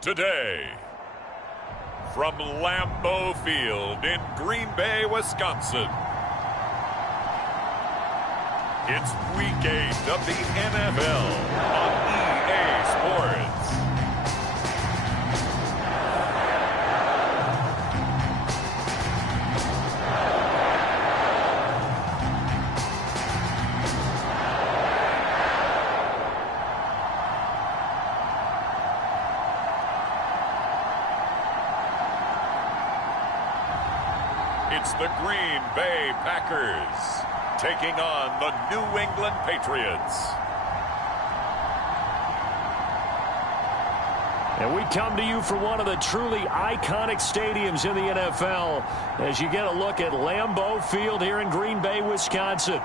Today, from Lambeau Field in Green Bay, Wisconsin, it's Week 8 of the NFL on EA Sports. It's the Green Bay Packers taking on the New England Patriots. And we come to you from one of the truly iconic stadiums in the NFL as you get a look at Lambeau Field here in Green Bay, Wisconsin.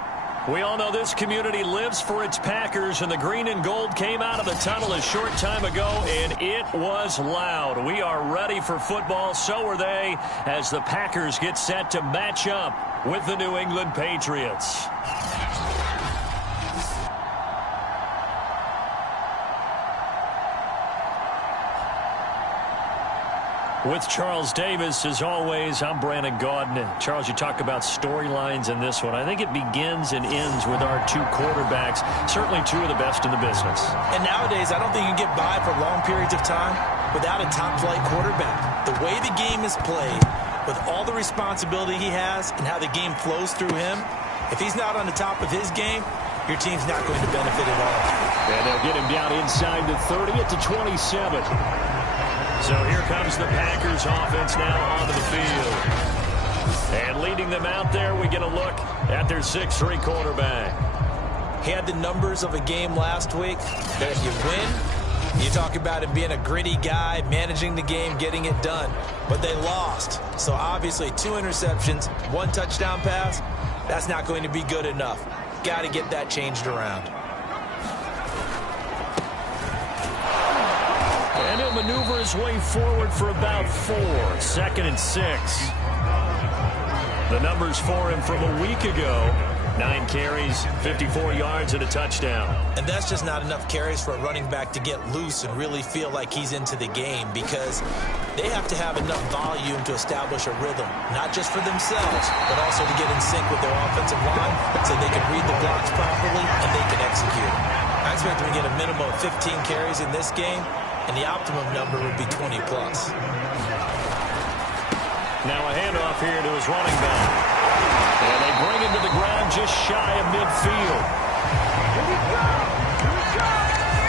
We all know this community lives for its Packers, and the green and gold came out of the tunnel a short time ago, and it was loud. We are ready for football, so are they, as the Packers get set to match up with the New England Patriots. With Charles Davis, as always, I'm Brandon Gaudin. And Charles, you talk about storylines in this one. I think it begins and ends with our two quarterbacks, certainly two of the best in the business. And nowadays, I don't think you can get by for long periods of time without a top-flight quarterback. The way the game is played, with all the responsibility he has and how the game flows through him, if he's not on the top of his game, your team's not going to benefit at all. And they'll get him down inside the 30 at the 27. So here comes the Packers offense now onto the field. And leading them out there, we get a look at their 6'3" quarterback. He had the numbers of a game last week that if you win, you talk about him being a gritty guy, managing the game, getting it done. But they lost. So obviously 2 interceptions, 1 touchdown pass, that's not going to be good enough. Got to get that changed around. And he'll maneuver his way forward for about 4. 2nd and 6. The numbers for him from a week ago. 9 carries, 54 yards, and a touchdown. And that's just not enough carries for a running back to get loose and really feel like he's into the game, because they have to have enough volume to establish a rhythm, not just for themselves, but also to get in sync with their offensive line so they can read the blocks properly and they can execute. I expect them to get a minimum of 15 carries in this game, and the optimum number would be 20+. Now a handoff here to his running back. And they bring him to the ground just shy of midfield.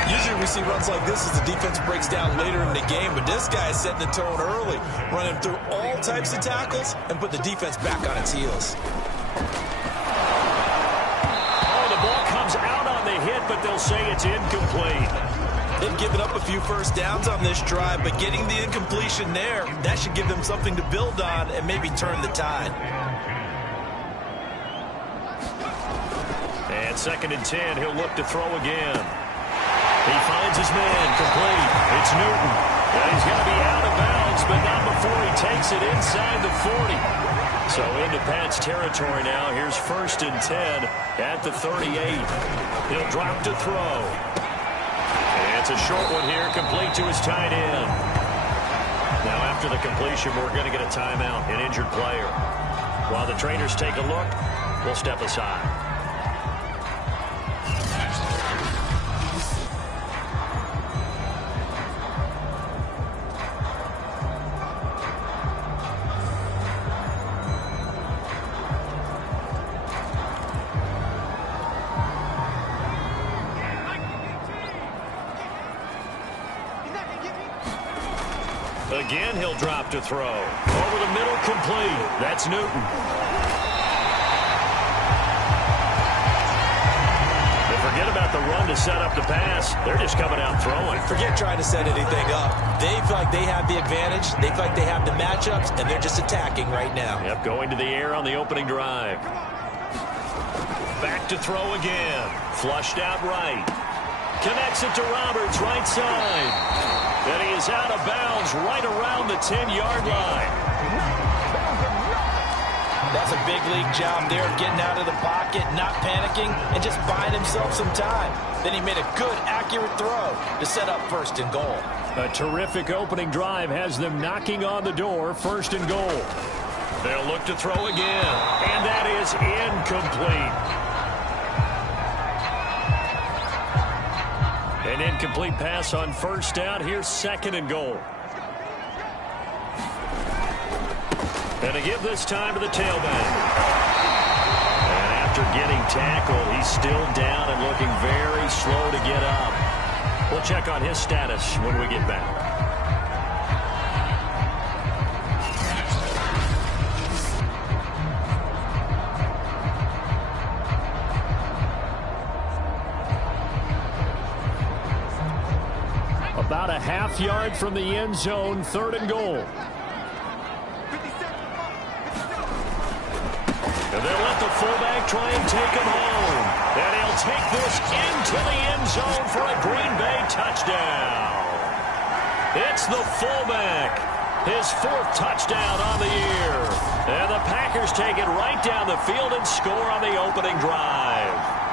Usually we see runs like this as the defense breaks down later in the game, but this guy is setting the tone early, running through all types of tackles and put the defense back on its heels. Oh, the ball comes out on the hit, but they'll say it's incomplete. They've given up a few first downs on this drive, but getting the incompletion there, that should give them something to build on and maybe turn the tide. And 2nd and 10, he'll look to throw again. He finds his man, complete. It's Newton. And he's going to be out of bounds, but not before he takes it inside the 40. So into Pat's territory now. Here's 1st and 10 at the 38. He'll drop to throw. And it's a short one here, complete to his tight end. Now after the completion, we're going to get a timeout, an injured player. While the trainers take a look, we'll step aside. Again, he'll drop to throw. Over the middle, complete. That's Newton. They forget about the run to set up the pass. They're just coming out throwing. Forget trying to set anything up. They feel like they have the advantage. They feel like they have the matchups, and they're just attacking right now. Yep, going to the air on the opening drive. Back to throw again. Flushed out right. Connects it to Roberts, right side. And he is out of bounds right around the 10-yard line. That's a big league job there, getting out of the pocket, not panicking, and just buying himself some time. Then he made a good, accurate throw to set up 1st and goal. A terrific opening drive has them knocking on the door, 1st and goal. They'll look to throw again, and that is incomplete. An incomplete pass on 1st down. Here's 2nd and goal. And to give this time to the tailback. And after getting tackled, he's still down and looking very slow to get up. We'll check on his status when we get back. About a half yard from the end zone, 3rd and goal. And they'll let the fullback try and take him home. And he'll take this into the end zone for a Green Bay touchdown. It's the fullback. His 4th touchdown on the year. And the Packers take it right down the field and score on the opening drive.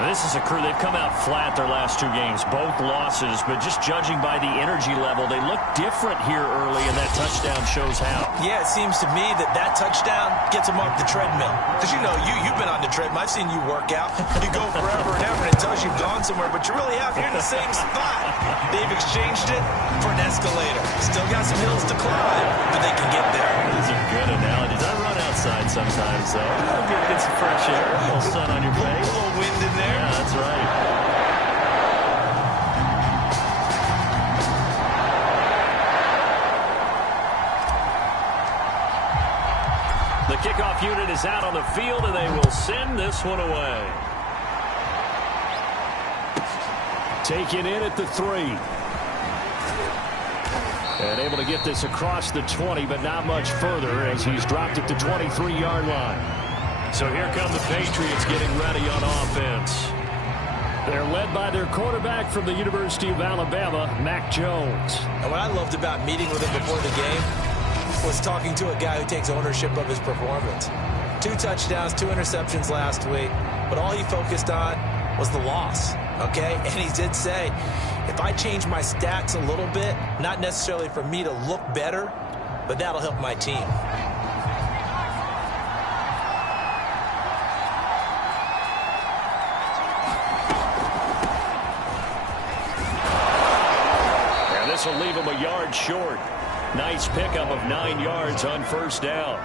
This is a crew, they've come out flat their last 2 games, both losses, but just judging by the energy level, they look different here early, and that touchdown shows how. Yeah, it seems to me that touchdown gets them off the treadmill. Because, you know, you've been on the treadmill. I've seen you work out. You go forever and ever, and it tells you've gone somewhere, but you really have. You're in the same spot. They've exchanged it for an escalator. Still got some hills to climb, but they can get there. These are good analogies. I run outside sometimes, so get some fresh air, a little sun on your face. A little wind in there. Yeah, that's right. The kickoff unit is out on the field, and they will send this one away. Taken in at the 3. And able to get this across the 20, but not much further as he's dropped at the 23-yard line. So here come the Patriots getting ready on offense. They're led by their quarterback from the University of Alabama, Mac Jones. And what I loved about meeting with him before the game was talking to a guy who takes ownership of his performance. 2 touchdowns, 2 interceptions last week, but all he focused on was the loss, okay? And he did say, if I change my stats a little bit, not necessarily for me to look better, but that'll help my team. And this will leave him a yard short. Nice pickup of 9 yards on 1st down.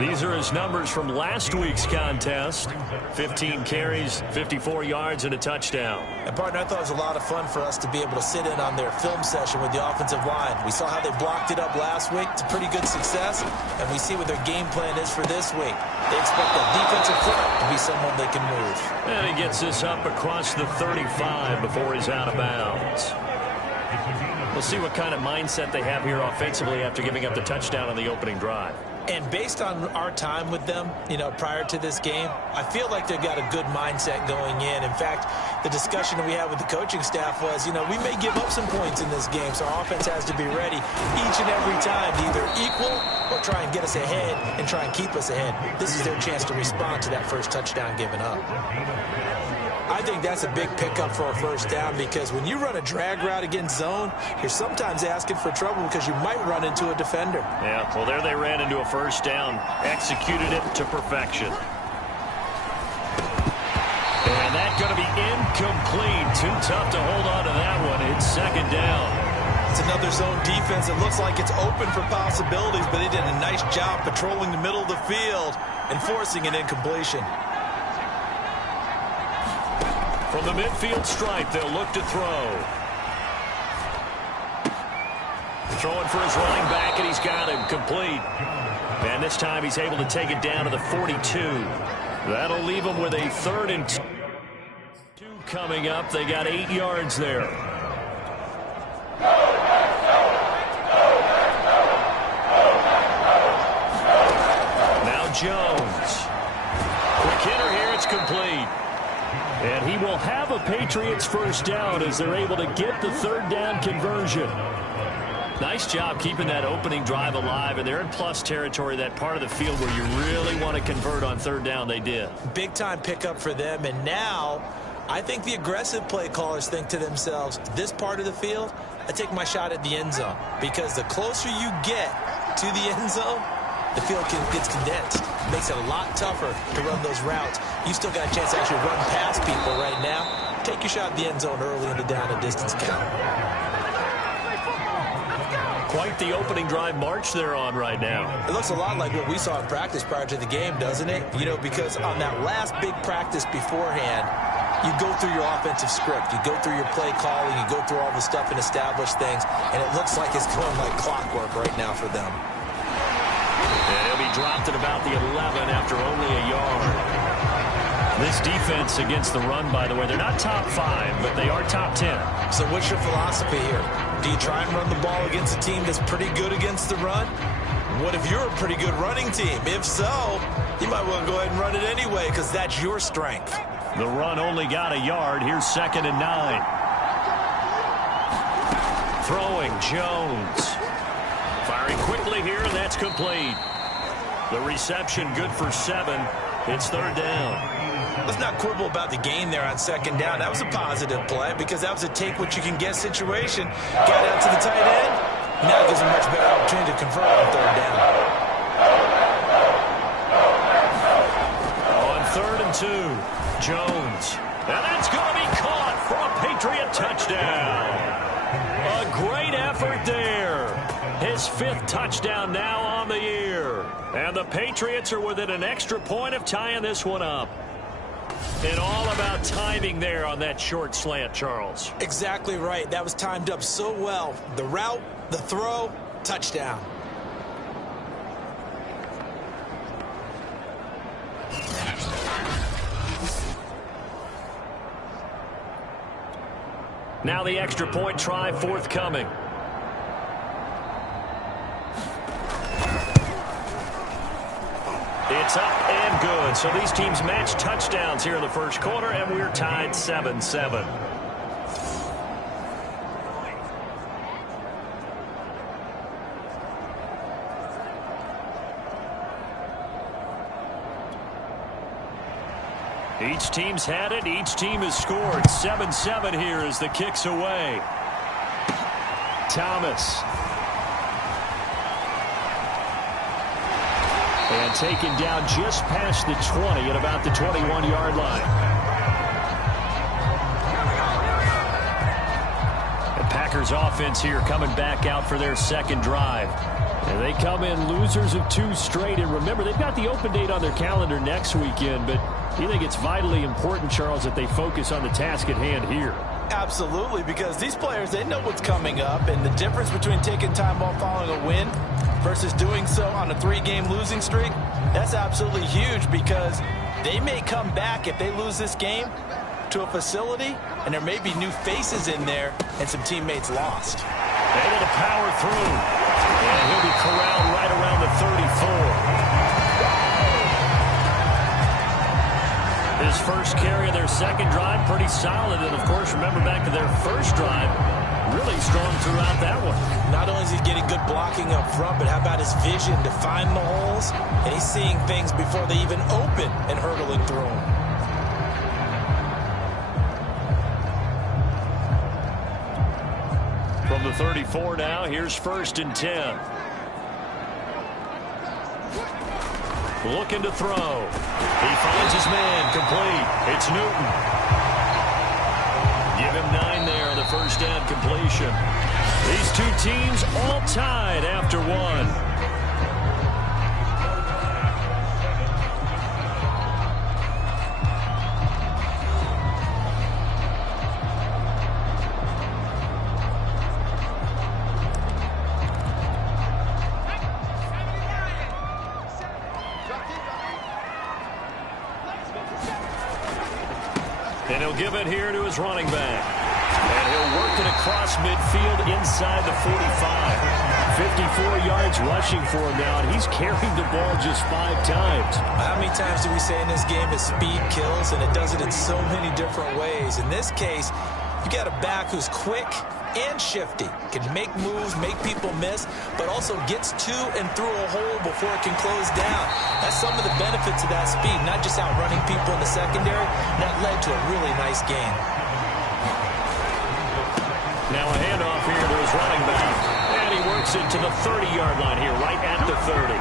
These are his numbers from last week's contest. 15 carries, 54 yards, and a touchdown. And, partner, I thought it was a lot of fun for us to be able to sit in on their film session with the offensive line. We saw how they blocked it up last week. It's a pretty good success, and we see what their game plan is for this week. They expect that defensive front to be someone they can move. And he gets this up across the 35 before he's out of bounds. We'll see what kind of mindset they have here offensively after giving up the touchdown on the opening drive. And based on our time with them, you know, prior to this game, I feel like they've got a good mindset going in. In fact, the discussion that we had with the coaching staff was, you know, we may give up some points in this game, so our offense has to be ready each and every time to either equal or try and get us ahead and try and keep us ahead. This is their chance to respond to that first touchdown given up. I think that's a big pickup for a 1st down because when you run a drag route against zone, you're sometimes asking for trouble because you might run into a defender. Yeah, well, there they ran into a 1st down, executed it to perfection. And that's going to be incomplete. Too tough to hold on to that one. It's 2nd down. It's another zone defense. It looks like it's open for possibilities, but they did a nice job patrolling the middle of the field and forcing an incompletion. From the midfield stripe, they'll look to throw. Throwing for his running back, and he's got him complete. And this time he's able to take it down to the 42. That'll leave him with a 3rd and 2 coming up. They got 8 yards there. Now Jones. Quick hitter here, it's complete. And he will have a Patriots 1st down as they're able to get the 3rd down conversion. Nice job keeping that opening drive alive, and they're in plus territory, that part of the field where you really want to convert on 3rd down. They did. Big-time pickup for them, and now I think the aggressive play callers think to themselves, this part of the field, I take my shot at the end zone. Because the closer you get to the end zone, the field gets condensed. It makes it a lot tougher to run those routes. You still got a chance to actually run past people right now. Take your shot at the end zone early in the down and distance count. Quite the opening drive march they're on right now. It looks a lot like what we saw in practice prior to the game, doesn't it? You know, because on that last big practice beforehand, you go through your offensive script. You go through your play calling. You go through all the stuff and establish things. And it looks like it's going like clockwork right now for them. And he'll be dropped at about the 11 after only a yard. This defense against the run, by the way, they're not top 5, but they are top 10. So what's your philosophy here? Do you try and run the ball against a team that's pretty good against the run? What if you're a pretty good running team? If so, you might want to go ahead and run it anyway because that's your strength. The run only got a yard. Here's 2nd and 9. Throwing Jones. Firing quickly here, and that's complete. The reception good for 7. It's 3rd down. Let's not quibble about the gain there on 2nd down. That was a positive play because that was a take-what-you-can-get situation. Got out to the tight end. Now gives a much better opportunity to convert on 3rd down. On 3rd and 2, Jones. And that's going to be caught for a Patriot touchdown. A great effort there. His 5th touchdown now on the year. And the Patriots are within an extra point of tying this one up. And all about timing there on that short slant, Charles. Exactly right. That was timed up so well. The route, the throw, touchdown. Now the extra point try forthcoming. It's up and good. So these teams match touchdowns here in the first quarter, and we're tied 7-7. Each team's had it. Each team has scored. 7-7 here as the kick's away. Thomas. And taken down just past the 20 at about the 21-yard line. The Packers offense here coming back out for their 2nd drive. And they come in losers of 2 straight. And remember, they've got the open date on their calendar next weekend, but you think it's vitally important, Charles, that they focus on the task at hand here? Absolutely, because these players, they know what's coming up, and the difference between taking time off following a win versus doing so on a 3-game losing streak, that's absolutely huge because they may come back if they lose this game to a facility, and there may be new faces in there and some teammates lost. Able to power through, and he'll be corralled right around the 34. His first carry of their 2nd drive, pretty solid. And, of course, remember back to their first drive, really strong throughout that one. Not only is he getting good blocking up front, but how about his vision to find the holes? And he's seeing things before they even open and hurdling through them. From the 34 now, here's 1st and 10. Looking to throw. He finds his man, complete. It's Newton. Give him 9 there on the first down completion. These 2 teams all tied after 1. And he'll give it here to his running back. And he'll work it across midfield inside the 45. 54 yards rushing for him now, and he's carried the ball just 5 times. How many times do we say in this game is speed kills, and it does it in so many different ways. In this case, you got a back who's quick, and shifty. Can make moves, make people miss, but also gets to and through a hole before it can close down. That's some of the benefits of that speed, not just outrunning people in the secondary. That led to a really nice game. Now a handoff here to his running back. And he works it to the 30-yard line here, right at the 30.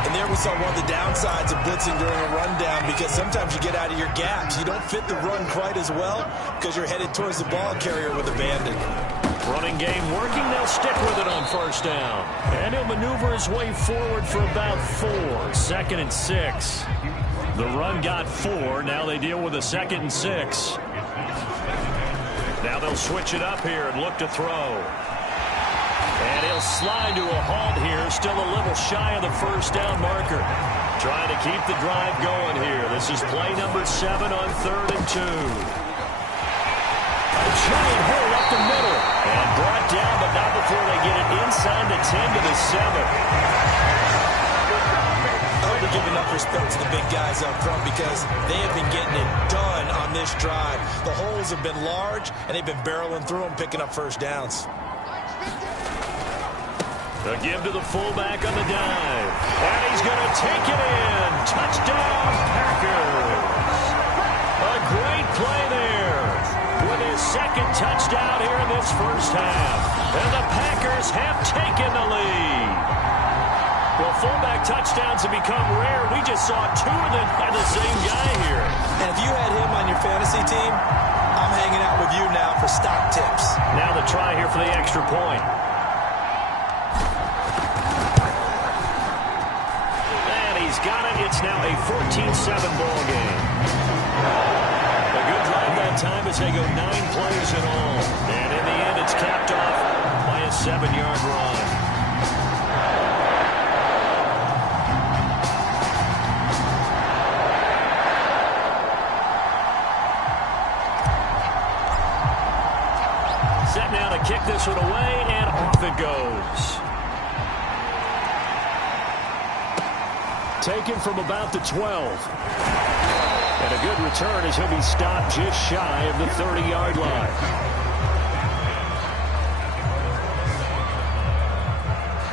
And there we saw one of the downsides of blitzing during a rundown, because sometimes you get out of your gaps. You don't fit the run quite as well because you're headed towards the ball carrier with abandon. Running game working. They'll stick with it on first down. And he'll maneuver his way forward for about 4. 2nd and 6. The run got 4. Now they deal with a 2nd and 6. Now they'll switch it up here and look to throw. And he'll slide to a halt here, still a little shy of the first down marker. Trying to keep the drive going here. This is play number 7 on 3rd and 2. A giant hole up the middle. And brought down, but not before they get it inside the 10 to the 7. I hope we give enough respect to the big guys up front, because they have been getting it done on this drive. The holes have been large, and they've been barreling through them, picking up first downs. A give to the fullback on the dive. And he's going to take it in. Touchdown, Packers. A great play there with his 2nd touchdown here in this first half. And the Packers have taken the lead. Well, fullback touchdowns have become rare. We just saw 2 of them by the same guy here. And if you had him on your fantasy team, I'm hanging out with you now for stock tips. Now the try here for the extra point. He's got it. It's now a 14-7 ball game. A good drive that time as they go 9 plays in all. And in the end, it's capped off by a 7-yard run. Set now to kick this one away, and off it goes. Taken from about the 12. And a good return as he'll be stopped just shy of the 30-yard line.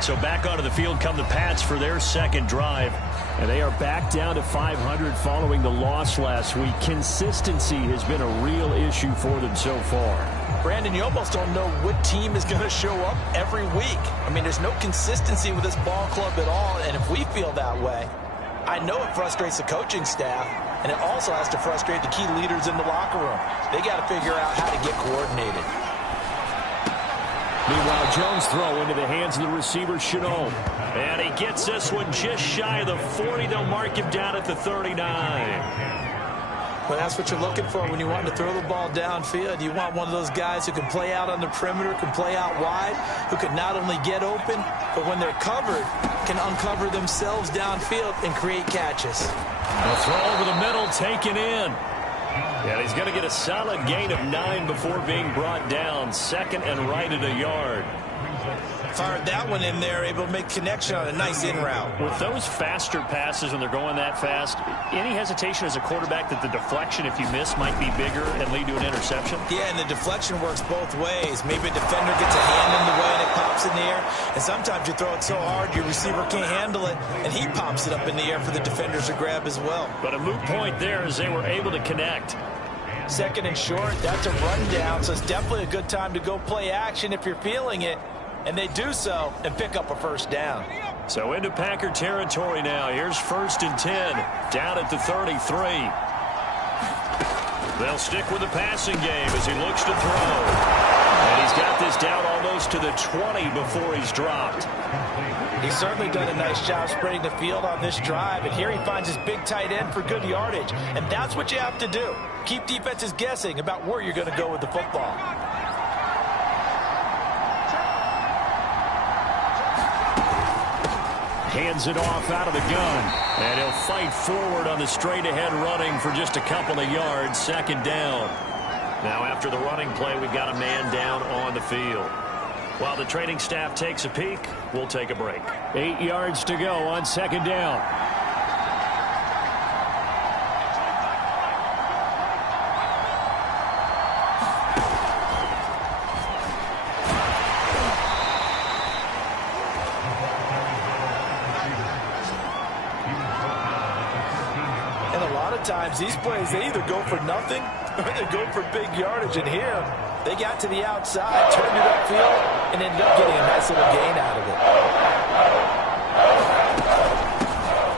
So back onto the field come the Pats for their 2nd drive. And they are back down to 500 following the loss last week. Consistency has been a real issue for them so far. Brandon, you almost don't know what team is going to show up every week. I mean, there's no consistency with this ball club at all, and if we feel that way, I know it frustrates the coaching staff, and it also has to frustrate the key leaders in the locker room. They got to figure out how to get coordinated. Meanwhile, Jones' throw into the hands of the receiver, Chenault. And he gets this one just shy of the 40. They'll mark him down at the 39. Well, that's what you're looking for when you want to throw the ball downfield. You want one of those guys who can play out on the perimeter, can play out wide, who can not only get open, but when they're covered, can uncover themselves downfield and create catches. A throw over the middle, taken in. Yeah, he's going to get a solid gain of 9 before being brought down. 2nd and right at a yard. Fired that one in there, able to make connection on a nice in route. With those faster passes when they're going that fast, any hesitation as a quarterback that the deflection, if you miss, might be bigger and lead to an interception? Yeah, and the deflection works both ways. Maybe a defender gets a hand in the way and it pops in the air. And sometimes you throw it so hard your receiver can't handle it, and he pops it up in the air for the defenders to grab as well. But a moot point there as they were able to connect. 2nd and short, that's a rundown, so it's definitely a good time to go play action if you're feeling it. And they do so and pick up a first down. So into Packer territory now. Here's 1st and 10 down at the 33. They'll stick with the passing game as he looks to throw. And he's got this down almost to the 20 before he's dropped. He's certainly done a nice job spreading the field on this drive. And here he finds his big tight end for good yardage. And that's what you have to do. Keep defenses guessing about where you're going to go with the football. Hands it off out of the gun. And he'll fight forward on the straight-ahead running for just a couple of yards. 2nd down. Now after the running play, we've got a man down on the field. While the training staff takes a peek, we'll take a break. 8 yards to go on 2nd down. of times, these plays, they either go for nothing or they go for big yardage. And here, they got to the outside, turned it upfield, and ended up getting a nice little gain out of it.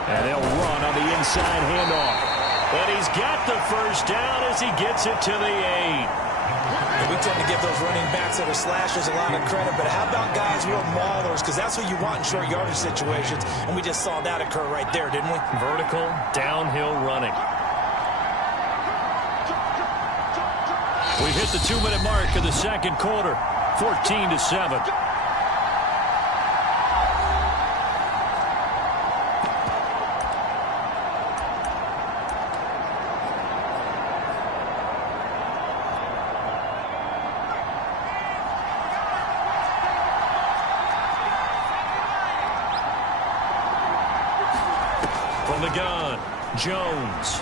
And they'll run on the inside handoff. And he's got the first down as he gets it to the 8. And we tend to give those running backs that are slashers a lot of credit, but how about guys who are maulers? Because that's what you want in short yardage situations, and we just saw that occur right there, didn't we? Vertical, downhill running. We've hit the 2-minute mark of the second quarter, 14-7. From the gun, Jones.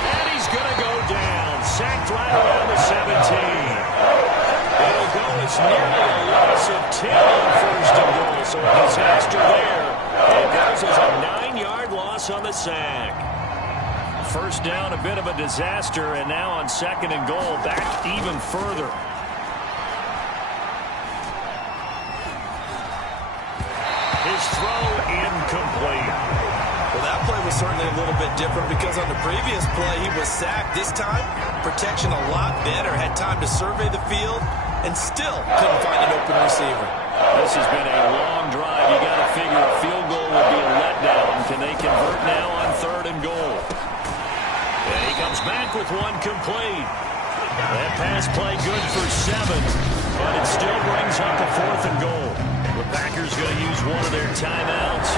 And he's going to go down. Sacked right around the 17. It'll go as nearly a loss of 10 on first and goal. So a disaster there. It goes as a 9-yard loss on the sack. First down, a bit of a disaster. And now on second and goal, back even further. His throw incomplete. Well, that play was certainly a little bit different because on the previous play, he was sacked. This time, protection a lot better. Had time to survey the field and still couldn't find an open receiver. This has been a long drive. You got to figure a field goal would be a letdown. Can they convert now on third and goal? And he comes back with one complete. That pass play good for 7, but it still brings up a fourth and goal. The Packers going to use one of their timeouts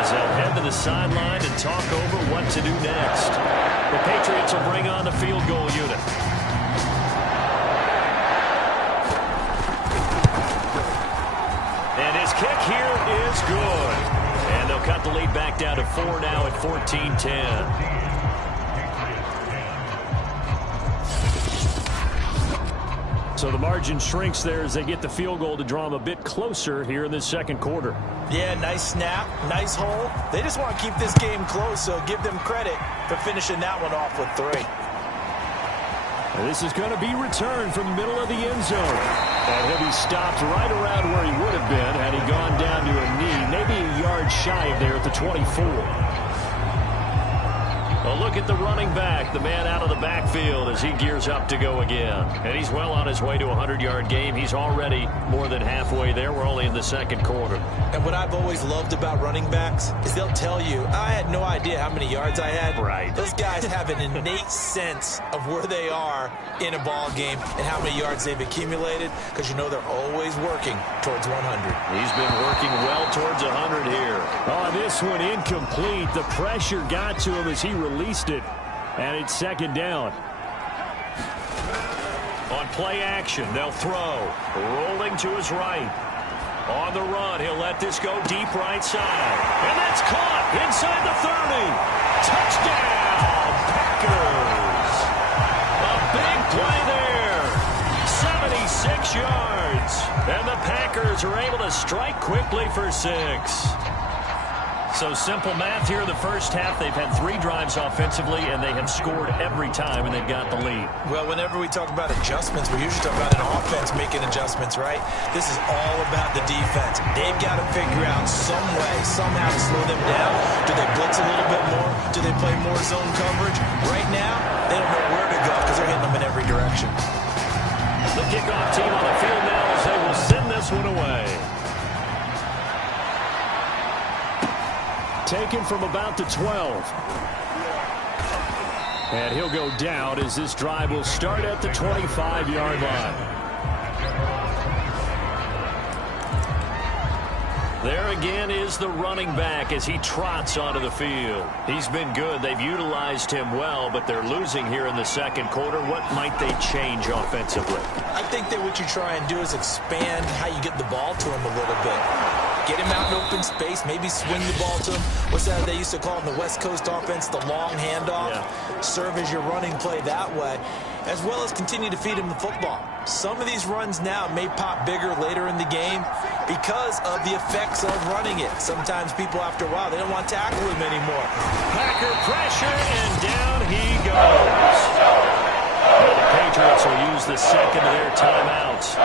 as they'll head to the sideline and talk over what to do next. The Patriots will bring on the field goal unit. And his kick here is good. And they'll cut the lead back down to 4 now at 14-10. So the margin shrinks there as they get the field goal to draw them a bit closer here in the second quarter. Yeah, nice snap, nice hole. They just want to keep this game close, so give them credit for finishing that one off with 3. And this is going to be returned from the middle of the end zone. And he'll be stopped right around where he would have been had he gone down to a knee, maybe a yard shy of there at the 24. A look at the running back, the man out of the backfield as he gears up to go again. And he's well on his way to a 100-yard game. He's already more than halfway there. We're only in the second quarter. And what I've always loved about running backs is they'll tell you, I had no idea how many yards I had. Right. Those guys have an innate sense of where they are in a ball game and how many yards they've accumulated because you know they're always working towards 100. He's been working well towards 100 here. Oh, this one incomplete. The pressure got to him as he released it, and it's second down. On play action, they'll throw. Rolling to his right. On the run, he'll let this go deep right side. And that's caught inside the 30. Touchdown, Packers. A big play there. 76 yards. And the Packers are able to strike quickly for 6. So simple math here in the first half. They've had 3 drives offensively, and they have scored every time, and they've got the lead. Well, whenever we talk about adjustments, we usually talk about an offense making adjustments, right? This is all about the defense. They've got to figure out some way, somehow to slow them down. Do they blitz a little bit more? Do they play more zone coverage? Right now, they don't know where to go because they're hitting them in every direction. The kickoff team on the field now as they will send this one away. Taken from about the 12. And he'll go down as this drive will start at the 25-yard line. There again is the running back as he trots onto the field. He's been good. They've utilized him well, but they're losing here in the second quarter. What might they change offensively? I think that what you try and do is expand how you get the ball to him a little bit. Get him out in open space, maybe swing the ball to him. What's that they used to call in the West Coast offense, the long handoff? Yeah. Serve as your running play that way. as well as continue to feed him the football. Some of these runs now may pop bigger later in the game because of the effects of running it. Sometimes people, after a while, they don't want to tackle him anymore. Packer pressure, and down he goes. Well, the Patriots will use the second of their timeouts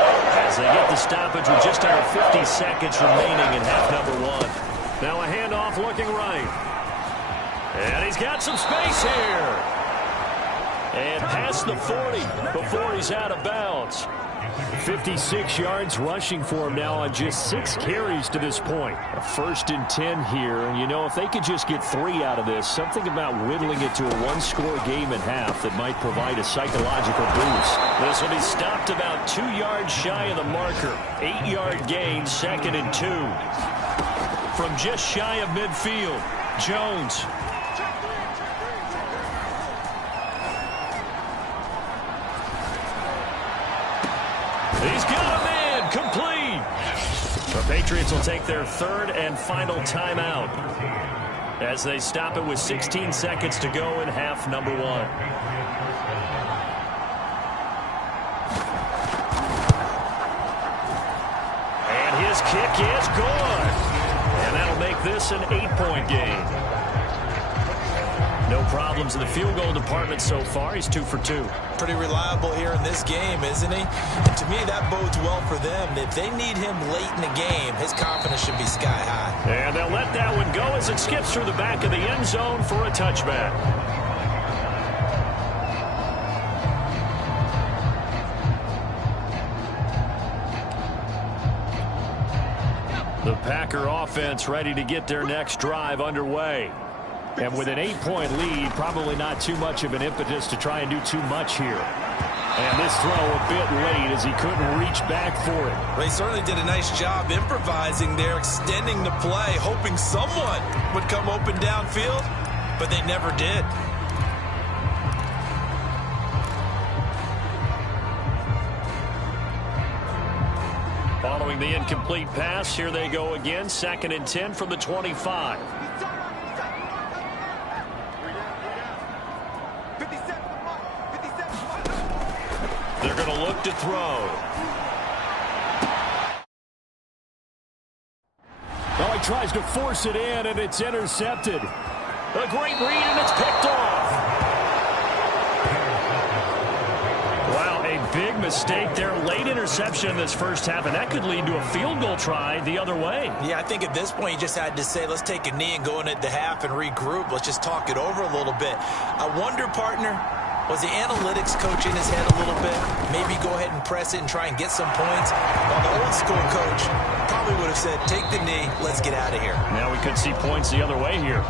as they get the stoppage with just under 50 seconds remaining in half number one. Now a handoff looking right. And he's got some space here. And past the 40 before he's out of bounds. 56 yards rushing for him now on just 6 carries to this point. A 1st and 10 here. And, you know, if they could just get 3 out of this, something about whittling it to a 1-score game at half that might provide a psychological boost. This will be stopped about 2 yards shy of the marker. 8-yard gain, 2nd and 2. From just shy of midfield, Jones. He's got him in, complete. The Patriots will take their 3rd and final timeout as they stop it with 16 seconds to go in half number one. And his kick is good. And that'll make this an 8-point game. No problems in the field goal department so far. He's 2 for 2. Pretty reliable here in this game, isn't he? And to me, that bodes well for them. If they need him late in the game, his confidence should be sky high. And they'll let that one go as it skips through the back of the end zone for a touchback. The Packer offense ready to get their next drive underway. And with an 8-point lead, probably not too much of an impetus to try and do too much here. And this throw a bit late as he couldn't reach back for it. Well, he certainly did a nice job improvising there, extending the play, hoping someone would come open downfield, but they never did. Following the incomplete pass, here they go again. 2nd and 10 from the 25. They're going to look to throw. Well, he tries to force it in, and it's intercepted. A great read, and it's picked off. Wow, a big mistake there. Late interception in this first half, and that could lead to a field goal try the other way. Yeah, I think at this point you just had to say, let's take a knee and go into the half and regroup. Let's just talk it over a little bit. I wonder, partner, was the analytics coach in his head a little bit? Maybe go ahead and press it and try and get some points? Well, the old school coach probably would have said, take the knee, let's get out of here. Now we could see points the other way here.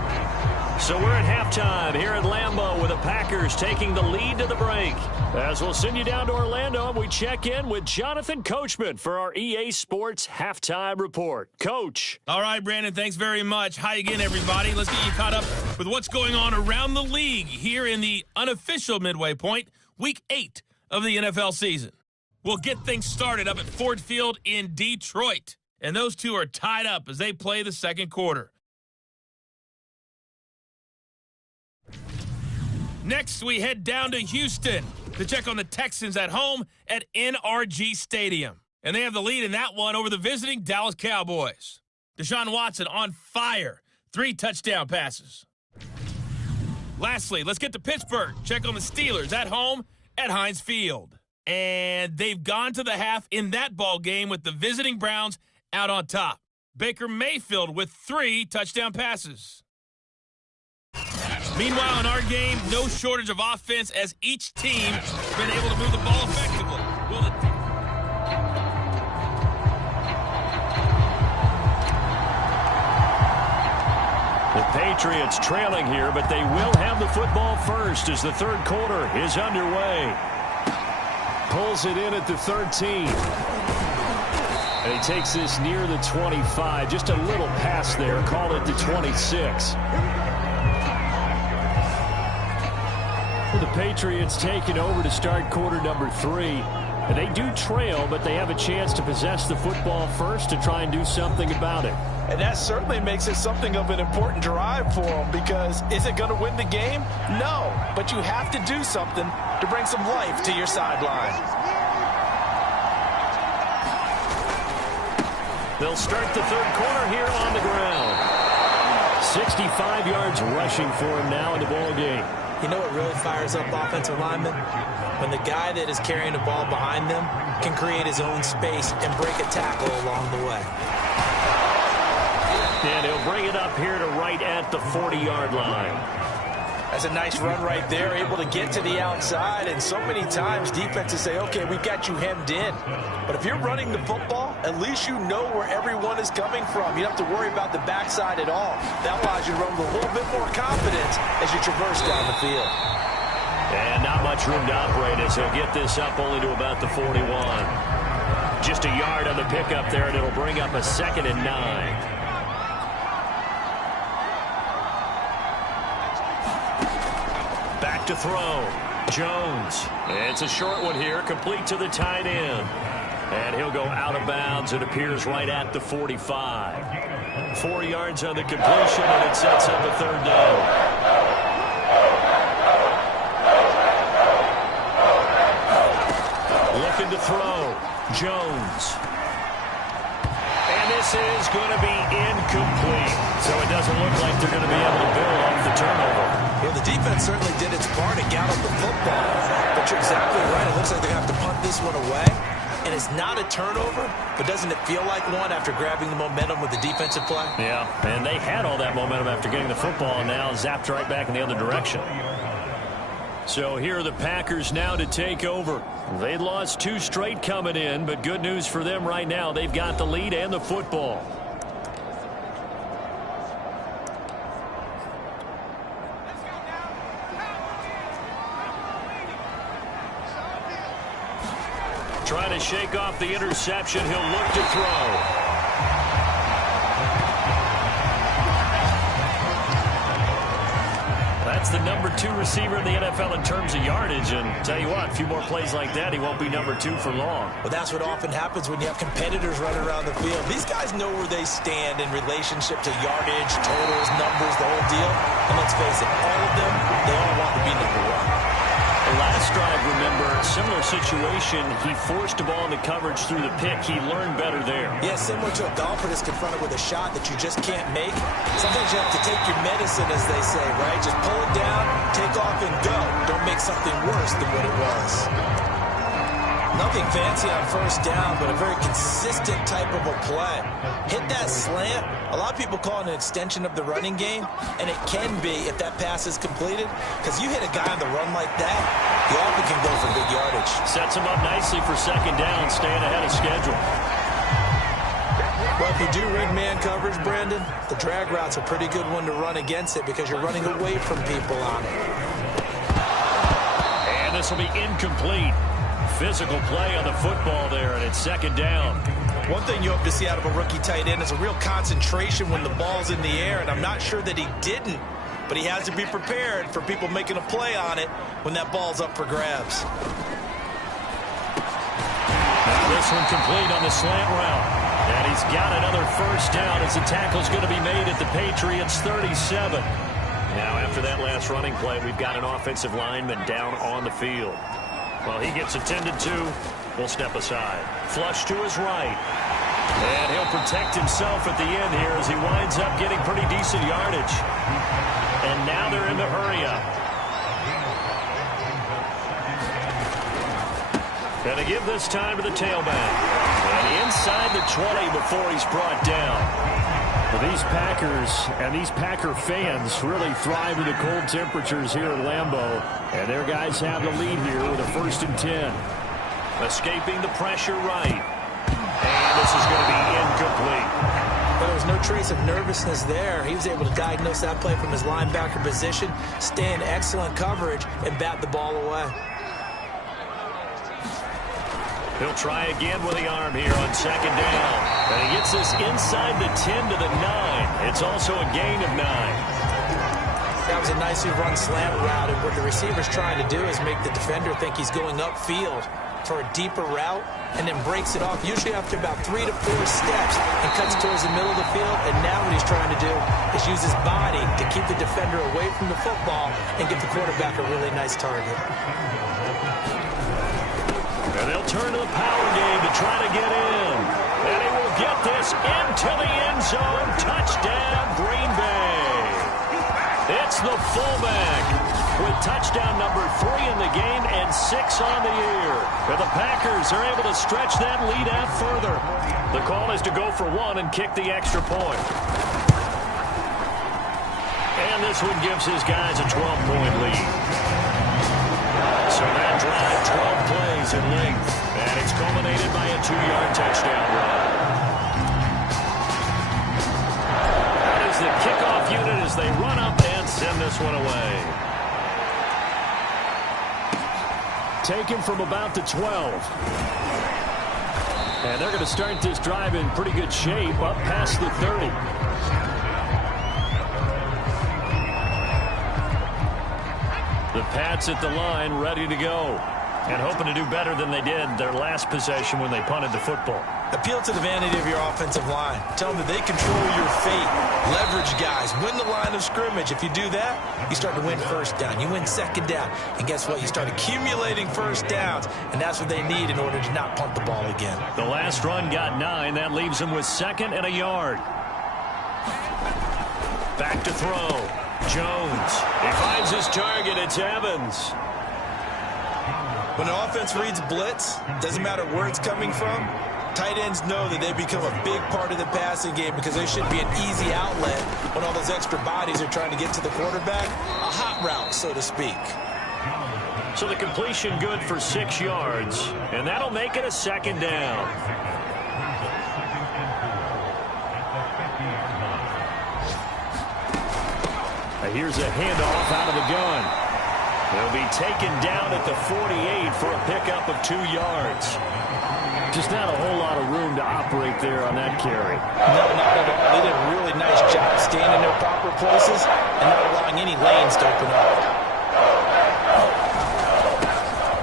So we're at halftime here at Lambeau with the Packers taking the lead to the break. As we'll send you down to Orlando, and we check in with Jonathan Coachman for our EA Sports Halftime Report. Coach. All right, Brandon, thanks very much. Hi again, everybody. Let's get you caught up with what's going on around the league here in the unofficial midway point, Week 8 of the NFL season. We'll get things started up at Ford Field in Detroit, and those two are tied up as they play the second quarter. Next, we head down to Houston to check on the Texans at home at NRG Stadium. And they have the lead in that one over the visiting Dallas Cowboys. Deshaun Watson on fire. 3 touchdown passes. Lastly, let's get to Pittsburgh. Check on the Steelers at home at Heinz Field. And they've gone to the half in that ball game with the visiting Browns out on top. Baker Mayfield with 3 touchdown passes. Meanwhile, in our game, no shortage of offense as each team has been able to move the ball effectively. The Patriots trailing here, but they will have the football first as the third quarter is underway. Pulls it in at the 13. And he takes this near the 25. Just a little pass there. Call it the 26. The Patriots taking over to start quarter number 3. And they do trail, but they have a chance to possess the football first to try and do something about it. And that certainly makes it something of an important drive for them, because is it going to win the game? No, but you have to do something to bring some life to your sideline. They'll start the third quarter here on the ground. 65 yards rushing for him now in the ball game. You know what really fires up offensive linemen? When the guy that is carrying the ball behind them can create his own space and break a tackle along the way. And he'll bring it up here to right at the 40-yard line. That's a nice run right there, able to get to the outside. And so many times defenses say, okay, we got you hemmed in. But if you're running the football, at least you know where everyone is coming from. You don't have to worry about the backside at all. That allows you to run with a little bit more confidence as you traverse down the field. And not much room to operate as he'll get this up only to about the 41. Just a yard on the pickup there, and it'll bring up a 2nd and 9. To throw. Jones. It's a short one here, complete to the tight end. And he'll go out of bounds. It appears right at the 45. 4 yards on the completion, and it sets up a 3rd down. Looking to throw. Jones. And this is going to be incomplete. So it doesn't look like they're going to be able to build off the turnover. Well, the defense certainly did its part to gallop the football. But you're exactly right. It looks like they're going to have to punt this one away. And it's not a turnover, but doesn't it feel like one after grabbing the momentum with the defensive play? Yeah, and they had all that momentum after getting the football, and now zapped right back in the other direction. So here are the Packers now to take over. They lost 2 straight coming in, but good news for them right now. They've got the lead and the football. Trying to shake off the interception. He'll look to throw. That's the number 2 receiver in the NFL in terms of yardage. And tell you what, a few more plays like that, he won't be number 2 for long. Well, that's what often happens when you have competitors running around the field. These guys know where they stand in relationship to yardage, totals, numbers, the whole deal. And let's face it, all of them, they all want to be number 1. The last drive, remember, similar situation. He forced the ball into coverage through the pick. He learned better there. Yeah, similar to a golfer that's confronted with a shot that you just can't make. Sometimes you have to take your medicine, as they say, right? Just pull it down, take off, and go. Don't make something worse than what it was. Nothing fancy on first down, but a very consistent type of a play. Hit that slant. A lot of people call it an extension of the running game, and it can be if that pass is completed, because you hit a guy on the run like that, he often can go for big yardage. Sets him up nicely for 2nd down, staying ahead of schedule. Well, if you do rig man coverage, Brandon, the drag route's a pretty good one to run against it because you're running away from people on it. And this will be incomplete. Physical play on the football there, and it's 2nd down. One thing you hope to see out of a rookie tight end is a real concentration when the ball's in the air, and I'm not sure that he didn't, but he has to be prepared for people making a play on it when that ball's up for grabs. Now this one complete on the slant route, and he's got another 1st down as the tackle's going to be made at the Patriots 37. Now after that last running play, we've got an offensive lineman down on the field. Well, he gets attended to. We'll step aside. Flush to his right. And he'll protect himself at the end here as he winds up getting pretty decent yardage. And now they're in the hurry up. Gonna give this time to the tailback. And inside the 20 before he's brought down. Well, these Packers and these Packer fans really thrive in the cold temperatures here at Lambeau. And their guys have the lead here with a 1st and 10. Escaping the pressure right. And this is going to be incomplete. But there was no trace of nervousness there. He was able to diagnose that play from his linebacker position, stay in excellent coverage, and bat the ball away. He'll try again with the arm here on 2nd down. And he gets this inside the 10 to the 9. It's also a gain of 9. That was a nicely run slant route, and what the receiver's trying to do is make the defender think he's going upfield. for a deeper route and then breaks it off, usually after about 3 to 4 steps, and cuts towards the middle of the field. And now what he's trying to do is use his body to keep the defender away from the football and give the quarterback a really nice target. And they'll turn to the power game to try to get in. And he will get this into the end zone. Touchdown, Green Bay. It's the fullback with touchdown number 3 in the game and 6 on the year. And the Packers are able to stretch that lead out further. The call is to go for 1 and kick the extra point. And this one gives his guys a 12-point lead. So that drive, 12 plays in length. And it's culminated by a 2-yard touchdown run. That is the kickoff unit as they run up and send this one away. Taken from about the 12. And they're going to start this drive in pretty good shape up past the 30. The Pats at the line ready to go. And hoping to do better than they did their last possession when they punted the football. Appeal to the vanity of your offensive line. Tell them that they control your fate. Leverage guys. Win the line of scrimmage. If you do that, you start to win first down. You win second down. And guess what? You start accumulating first downs. And that's what they need in order to not punt the ball again. The last run got 9. That leaves them with 2nd and a yard. Back to throw. Jones. He finds his target. It's Evans. When an offense reads blitz, doesn't matter where it's coming from, tight ends know that they become a big part of the passing game because they should be an easy outlet when all those extra bodies are trying to get to the quarterback. A hot route, so to speak. So the completion good for 6 yards, and that'll make it a 2nd down. Here's a handoff out of the gun. They'll be taken down at the 48 for a pickup of 2 yards. Just not a whole lot of room to operate there on that carry. No, not at all. They did a really nice job staying in their proper places and not allowing any lanes to open up.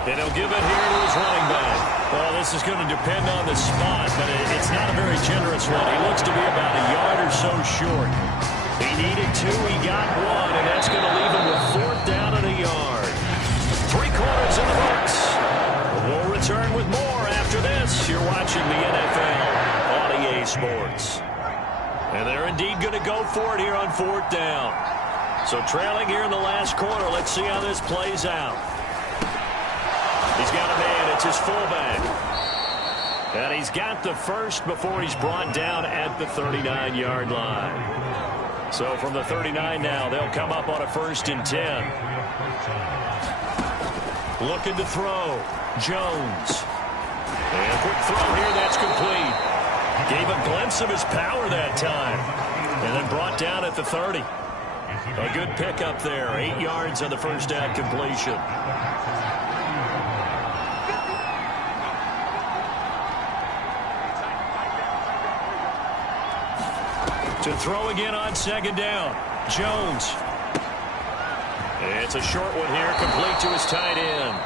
And he'll give it here to his running back. Well, this is going to depend on the spot, but it's not a very generous one. He looks to be about a yard or so short. He needed 2, he got 1, and that's going to leave him with 4th down and a yard. 3 quarters in the books. We'll return with more after this. You're watching the NFL on EA Sports. And they're indeed going to go for it here on 4th down. So trailing here in the last quarter, let's see how this plays out. He's got a man, it's his fullback. And he's got the first before he's brought down at the 39-yard line. So from the 39 now, they'll come up on a 1st and 10. Looking to throw. Jones. And a quick throw here, that's complete. Gave a glimpse of his power that time. And then brought down at the 30. A good pickup there. 8 yards on the first down completion. To throw again on 2nd down. Jones. It's a short one here, complete to his tight end.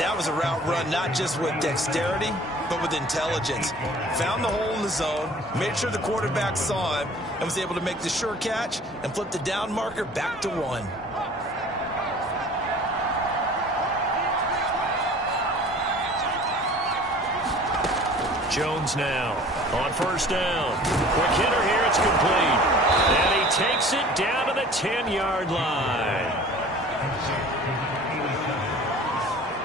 That was a route run not just with dexterity, but with intelligence. Found the hole in the zone, made sure the quarterback saw him, and was able to make the sure catch and flip the down marker back to 1. Jones now on 1st down. Quick hitter here, it's complete. And he takes it down to the 10-yard line.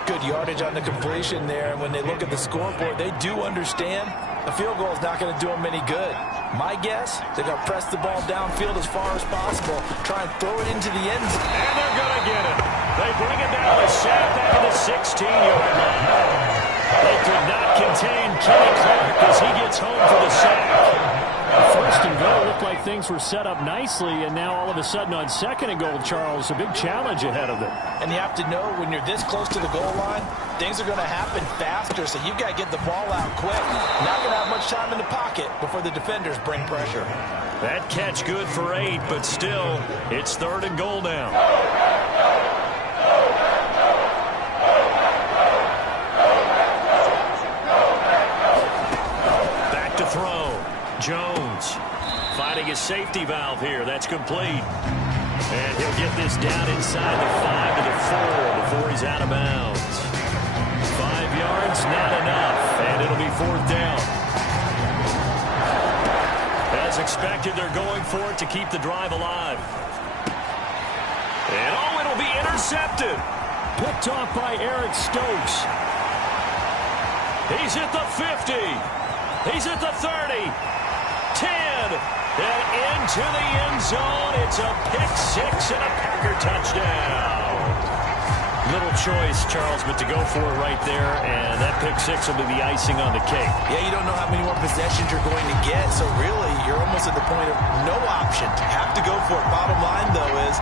Good yardage on the completion there. And when they look at the scoreboard, they do understand a field goal is not going to do them any good. My guess, they're going to press the ball downfield as far as possible, try and throw it into the end zone. And they're going to get it. They bring it down to sack back at the 16-yard line. They could not contain Kenny Clark as he gets home for the sack. 1st and goal looked like things were set up nicely, and now all of a sudden on 2nd and goal, Charles, a big challenge ahead of them. And you have to know when you're this close to the goal line, things are going to happen faster, so you've got to get the ball out quick. Not going to have much time in the pocket before the defenders bring pressure. That catch good for 8, but still, it's 3rd and goal now. Jones finding his safety valve here. That's complete. And he'll get this down inside the 5 to the 4 before he's out of bounds. 5 yards, not enough, and it'll be 4th down. As expected, they're going for it to keep the drive alive. And it'll be intercepted. Picked off by Eric Stokes. He's at the 50. He's at the 30. 10. And into the end zone. It's a pick six and a Packer touchdown. Little choice, Charles, but to go for it right there, and that pick six will be the icing on the cake. Yeah, you don't know how many more possessions you're going to get, so really, you're almost at the point of no option. Have to go for it. Bottom line, though, is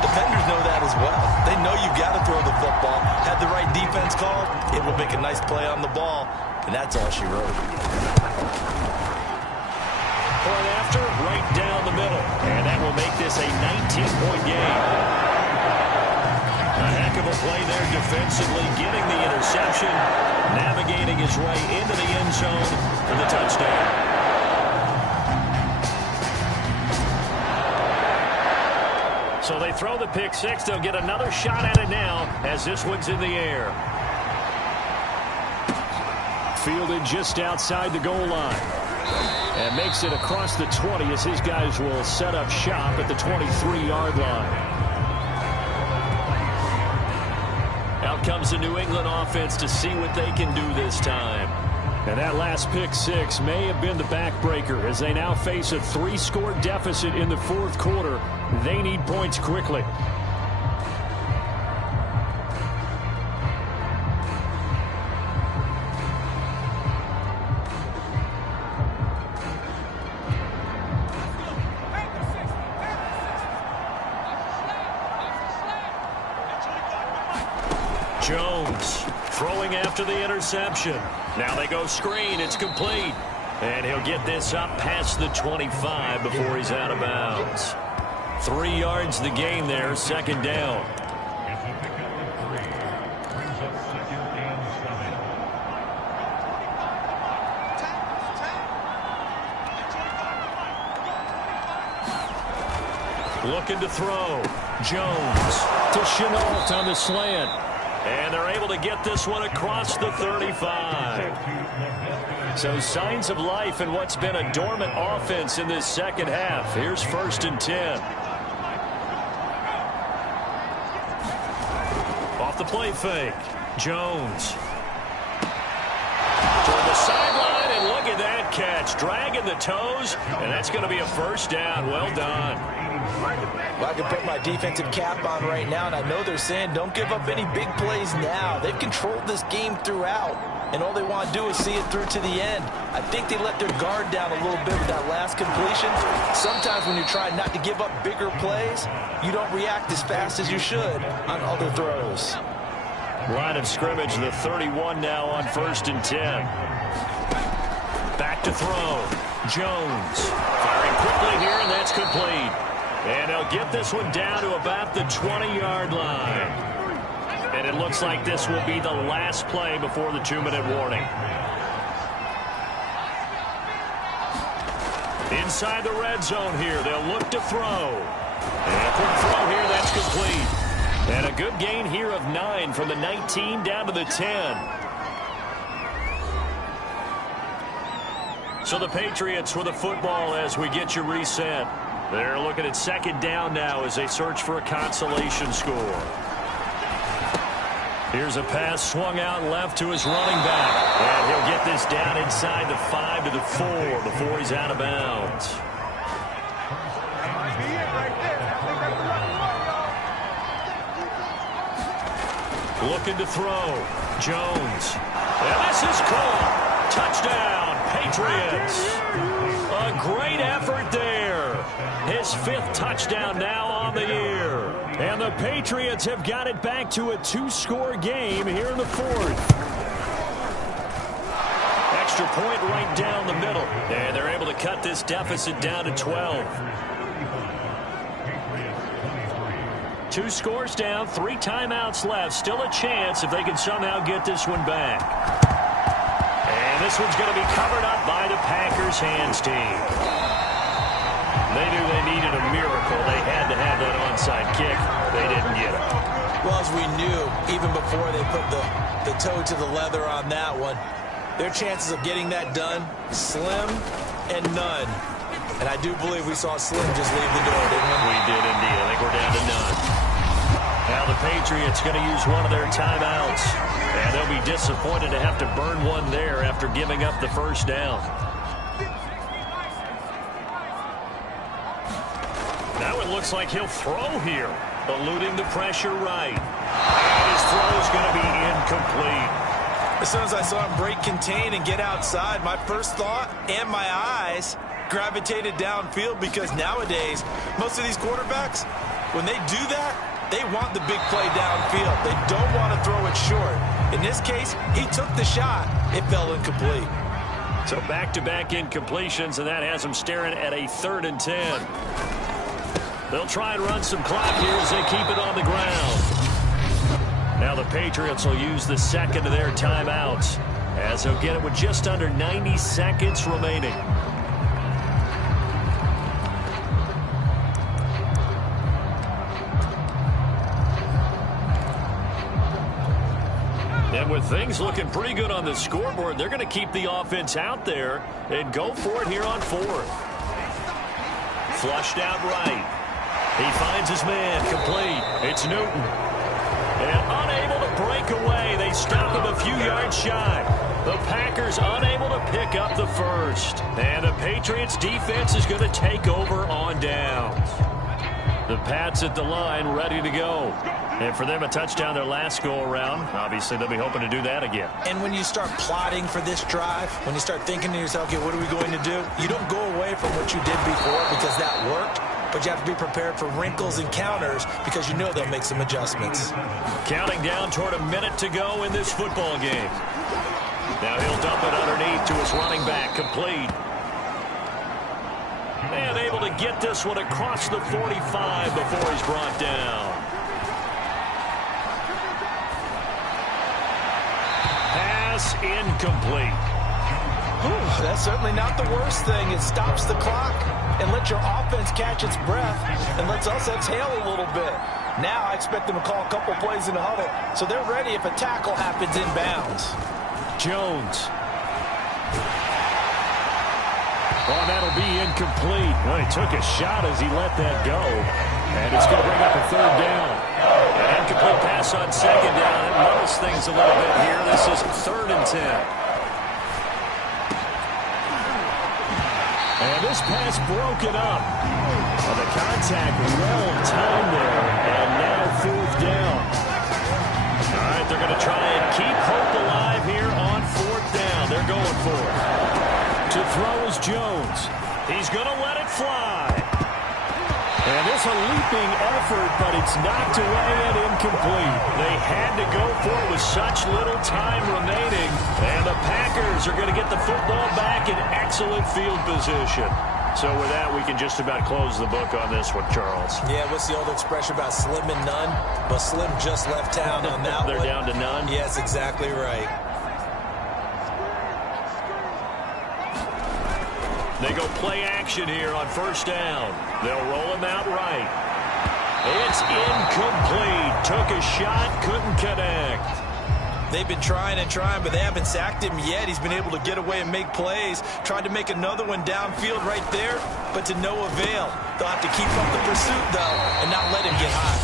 defenders know that as well. They know you've got to throw the football. Had the right defense called, it will make a nice play on the ball, and that's all she wrote. Point after, right down the middle, and that will make this a 19-point game. A heck of a play there defensively, getting the interception, navigating his way into the end zone for the touchdown. So they throw the pick six. They'll get another shot at it now as this one's in the air. Fielded just outside the goal line. And makes it across the 20 as his guys will set up shop at the 23-yard line. Out comes the New England offense to see what they can do this time. And that last pick six may have been the backbreaker as they now face a 3-score deficit in the 4th quarter. They need points quickly. Jones throwing after the interception. Now they go screen. It's complete. And he'll get this up past the 25 before he's out of bounds. 3 yards the gain there, 2nd down. Looking to throw. Jones To Chenault on the slant. And they're able to get this one across the 35. So signs of life in what's been a dormant offense in this second half. Here's 1st and 10. Off the play fake. Jones. Toward the sideline, and look at that catch. Dragging the toes, and that's going to be a 1st down. Well done. Well, I can put my defensive cap on right now, and I know they're saying don't give up any big plays now. They've controlled this game throughout, and all they want to do is see it through to the end. I think they let their guard down a little bit with that last completion. Sometimes when you're trying not to give up bigger plays, you don't react as fast as you should on other throws. Line of scrimmage, the 31 now on 1st and 10. Back to throw. Jones firing quickly here, and that's complete. And he'll get this one down to about the 20-yard line. And it looks like this will be the last play before the 2-minute warning. Inside the red zone here, they'll look to throw. And a quick throw here, that's complete. And a good gain here of 9 from the 19 down to the 10. So the Patriots with the football as we get you reset. They're looking at 2nd down now as they search for a consolation score. Here's a pass swung out left to his running back. And he'll get this down inside the 5 to the 4 before he's out of bounds. Looking to throw. Jones. And this is caught. Touchdown, Patriots. A great effort there. His 5th touchdown now on the year. And the Patriots have got it back to a 2-score game here in the 4th. Extra point right down the middle. And they're able to cut this deficit down to 12. 2 scores down, 3 timeouts left. Still a chance if they can somehow get this one back. And this one's going to be covered up by the Packers hands team. They knew they needed a miracle. They had to have that onside kick. They didn't get it. Well, as we knew, even before they put the toe to the leather on that one, their chances of getting that done, slim and none. And I do believe we saw Slim just leave the door, didn't we? We did indeed. I think we're down to none. Now the Patriots going to use one of their timeouts. And they'll be disappointed to have to burn one there after giving up the first down. Now it looks like he'll throw here, eluding the pressure right. And his throw is going to be incomplete. As soon as I saw him break contain and get outside, my first thought and my eyes gravitated downfield, because nowadays, most of these quarterbacks, when they do that, they want the big play downfield. They don't want to throw it short. In this case, he took the shot. It fell incomplete. So back-to-back incompletions, and that has them staring at a 3rd and 10. They'll try and run some clock here as they keep it on the ground. Now the Patriots will use the second of their timeouts, as they'll get it with just under 90 seconds remaining. And with things looking pretty good on the scoreboard, they're going to keep the offense out there and go for it here on 4th. Flushed out right. He finds his man, complete. It's Newton. And unable to break away. They stop him a few yards shy. The Packers unable to pick up the first. And the Patriots defense is going to take over on downs. The Pats at the line ready to go. And for them, a touchdown their last go-around. Obviously, they'll be hoping to do that again. And when you start plotting for this drive, when you start thinking to yourself, okay, what are we going to do? You don't go away from what you did before because that worked. But you have to be prepared for wrinkles and counters because you know they'll make some adjustments. Counting down toward a minute to go in this football game. Now he'll dump it underneath to his running back, complete. And able to get this one across the 45 before he's brought down. Pass incomplete. Whew, that's certainly not the worst thing. It stops the clock and lets your offense catch its breath and lets us exhale a little bit. Now I expect them to call a couple plays in the huddle, so they're ready if a tackle happens inbounds. Jones. Oh, that'll be incomplete. Well, he took a shot as he let that go. And it's going to bring up a 3rd down. An incomplete pass on 2nd down. It levels things a little bit here. This is 3rd and 10. And this pass broken up. Well, the contact well timed there. And now 4th down. All right, they're going to try and keep hope alive here on 4th down. They're going for it. To throw is Jones. He's going to let it fly. And it's a leaping effort, but it's knocked away and incomplete. They had to go for it with such little time remaining. And the Packers are going to get the football back in excellent field position. So with that, we can just about close the book on this one, Charles. Yeah, what's the old expression about slim and none? Well, Slim just left town on that They're one. down to none? Yes, exactly right. They go play action here on 1st down. They'll roll him out right. It's incomplete. Took a shot, couldn't connect. They've been trying and trying, but they haven't sacked him yet. He's been able to get away and make plays. Tried to make another one downfield right there, but to no avail. They'll have to keep up the pursuit, though, and not let him get hot.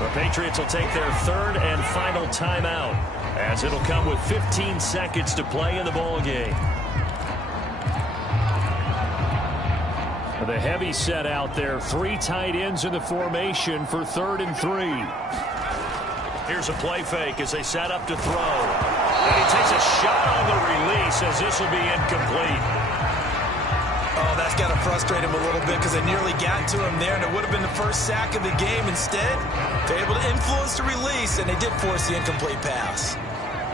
The Patriots will take their 3rd and final timeout, as it'll come with 15 seconds to play in the ball game. The heavy set out there. 3 tight ends in the formation for 3rd and 3. Here's a play fake as they set up to throw. And he takes a shot on the release as this will be incomplete. Oh, that's got to frustrate him a little bit because they nearly got to him there, and it would have been the first sack of the game. Instead, they're able to influence the release, and they did force the incomplete pass.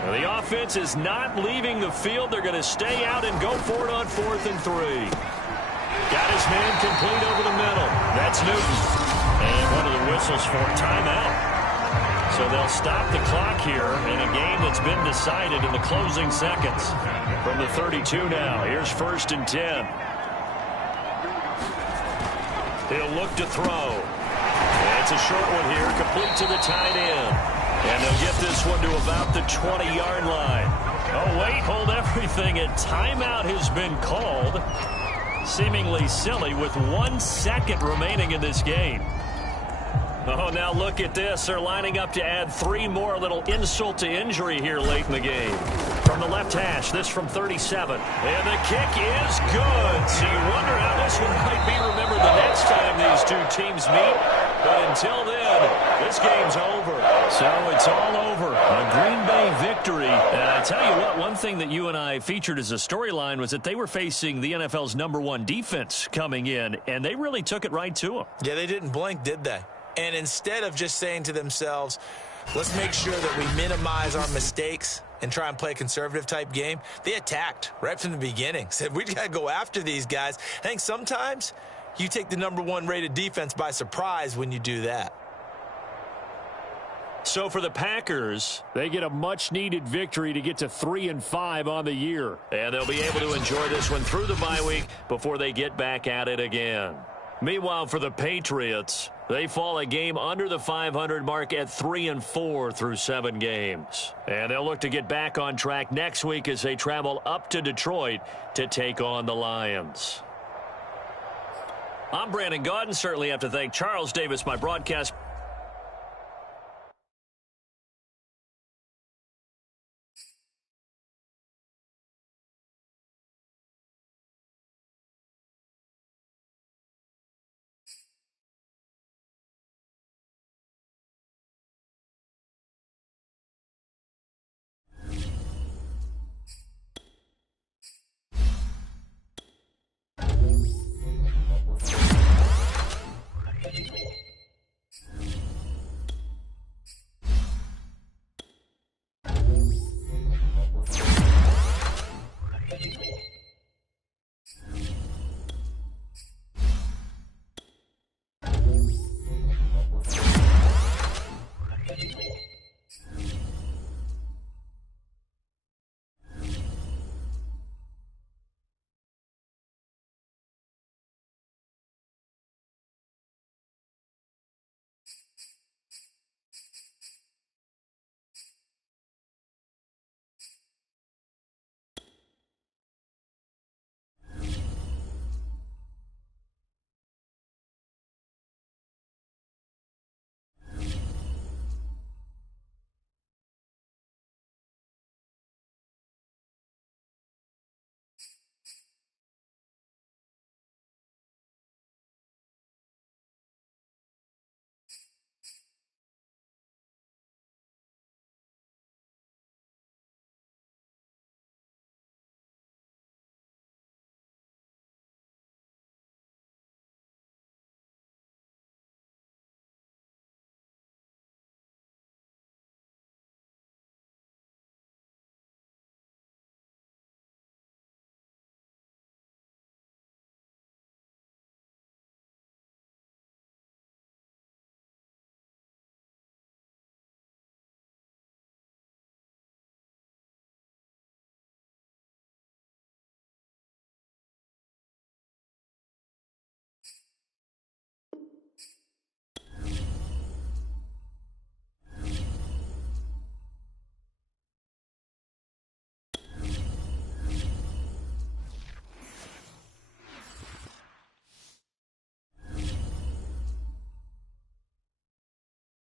Well, the offense is not leaving the field. They're going to stay out and go for it on 4th and 3. Got his man complete over the middle. That's Newton. And one of the whistles for a timeout. So they'll stop the clock here in a game that's been decided in the closing seconds. From the 32 now, here's 1st and 10. He'll look to throw. It's a short one here, complete to the tight end. And they'll get this one to about the 20-yard line. Oh, wait, hold everything. A timeout has been called. Seemingly silly with 1 second remaining in this game. Oh, now look at this. They're lining up to add 3 more, little insult to injury here late in the game. From the left hash, this from 37. And the kick is good. So you wonder how this one might be remembered the next time these two teams meet. But until then, this game's over. So it's all over. A Green Bay victory. And I tell you what, one thing that you and I featured as a storyline was that they were facing the NFL's #1 defense coming in, and they really took it right to them. Yeah, they didn't blink, did they? And instead of just saying to themselves, let's make sure that we minimize our mistakes and try and play a conservative-type game, they attacked right from the beginning. Said, we got to go after these guys. I think sometimes you take the #1 rated defense by surprise when you do that. So for the Packers, they get a much-needed victory to get to 3-5 on the year. And they'll be able to enjoy this one through the bye week before they get back at it again. Meanwhile, for the Patriots, they fall a game under the 500 mark at 3-4 through 7 games. And they'll look to get back on track next week as they travel up to Detroit to take on the Lions. I'm Brandon Gaudin. Certainly have to thank Charles Davis, my broadcast